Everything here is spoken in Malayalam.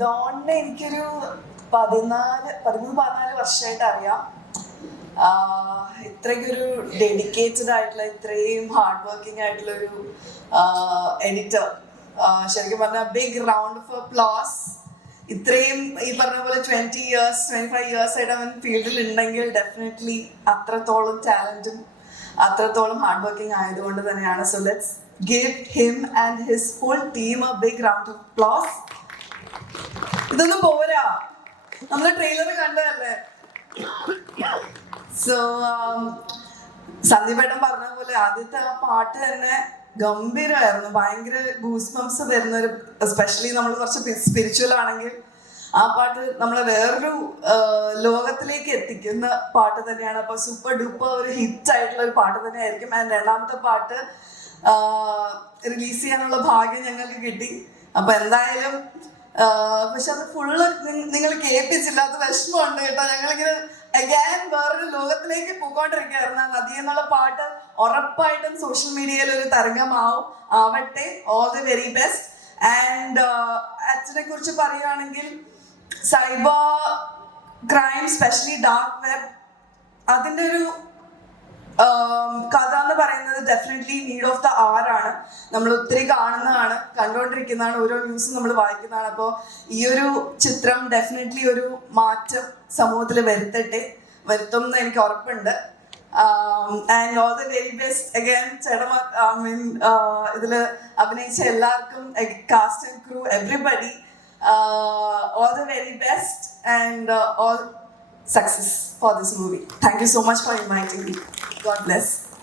ഡോണിനെ എനിക്കൊരു 13-14 വർഷമായിട്ട് അറിയാം. ഇത്രയ്ക്കൊരു ഡെഡിക്കേറ്റഡ് ആയിട്ടുള്ള, ഇത്രയും ഹാർഡ് വർക്കിംഗ് ആയിട്ടുള്ള ഒരു എഡിറ്റർ, ശരിക്കും പറഞ്ഞാൽ ബിഗ് റൗണ്ട് ഓഫ് അപ്ലോസ്. ഇത്രയും ഈ പറഞ്ഞ പോലെ 20 years 25 years ആയിട്ട് അവൻ ഫീൽഡിൽ ഉണ്ടെങ്കിൽ ഡെഫിനറ്റ്ലി അത്രത്തോളം ടാലന്റും അത്രത്തോളം ഹാർഡ് വർക്കിംഗ് ആയതുകൊണ്ട് തന്നെയാണ്. So let's give him and his whole team a big round of applause. ഇതൊന്നും പോരാ, നമ്മള് ട്രെയിലർ കണ്ടതല്ലേ. സോ സന്ദീപേട്ടൻ പറഞ്ഞ പോലെ ആദ്യത്തെ ആ പാട്ട് തന്നെ ഗംഭീരമായിരുന്നു. ഭയങ്കര ഗൂസ് ബംസ് തരുന്ന ഒരു, എസ്പെഷ്യലി നമ്മൾ കുറച്ച് സ്പിരിച്വൽ ആണെങ്കിൽ ആ പാട്ട് നമ്മളെ വേറൊരു ലോകത്തിലേക്ക് എത്തിക്കുന്ന പാട്ട് തന്നെയാണ്. അപ്പൊ സൂപ്പർ ഡൂപ്പർ ഒരു ഹിറ്റ് ആയിട്ടുള്ള ഒരു പാട്ട് തന്നെ ആയിരിക്കും. ആൻഡ് രണ്ടാമത്തെ പാട്ട് റിലീസ് ചെയ്യാനുള്ള ഭാഗ്യം ഞങ്ങൾക്ക് കിട്ടി. അപ്പൊ എന്തായാലും പക്ഷെ അത് ഫുള്ള് നിങ്ങൾ കേൾപ്പിച്ചില്ലാത്ത വിഷമമുണ്ട് കേട്ടോ. ഞങ്ങളിങ്ങനെ അഗൈൻ വേറൊരു ലോകത്തിലേക്ക് പോയിക്കൊണ്ടിരിക്കുകയായിരുന്നു. നദി എന്നുള്ള പാട്ട് ഉറപ്പായിട്ടും സോഷ്യൽ മീഡിയയിൽ ഒരു ആവട്ടെ. All the very best. And അച്ഛനെ കുറിച്ച് പറയുകയാണെങ്കിൽ cyber crime, specially dark web, അതിൻ്റെ ഒരു കഥ എന്ന് പറയുന്നത് ഡെഫിനറ്റ്ലി നീഡ് ഓഫ് ദ അവർ ആണ്. നമ്മൾ ഒത്തിരി കാണുന്നതാണ്, കണ്ടുകൊണ്ടിരിക്കുന്നതാണ്, ഓരോ ന്യൂസും നമ്മൾ വായിക്കുന്നതാണ്. അപ്പോൾ ഈ ഒരു ചിത്രം ഡെഫിനറ്റ്ലി ഒരു മാറ്റം സമൂഹത്തിൽ വരുത്തും എന്ന് എനിക്ക് ഉറപ്പുണ്ട്. And all the very best again ചേട്ടൻ, ഇതിൽ അഭിനയിച്ച എല്ലാവർക്കും, cast and crew, everybody, all the very best and all success for this movie. Thank you so much for inviting me. God bless.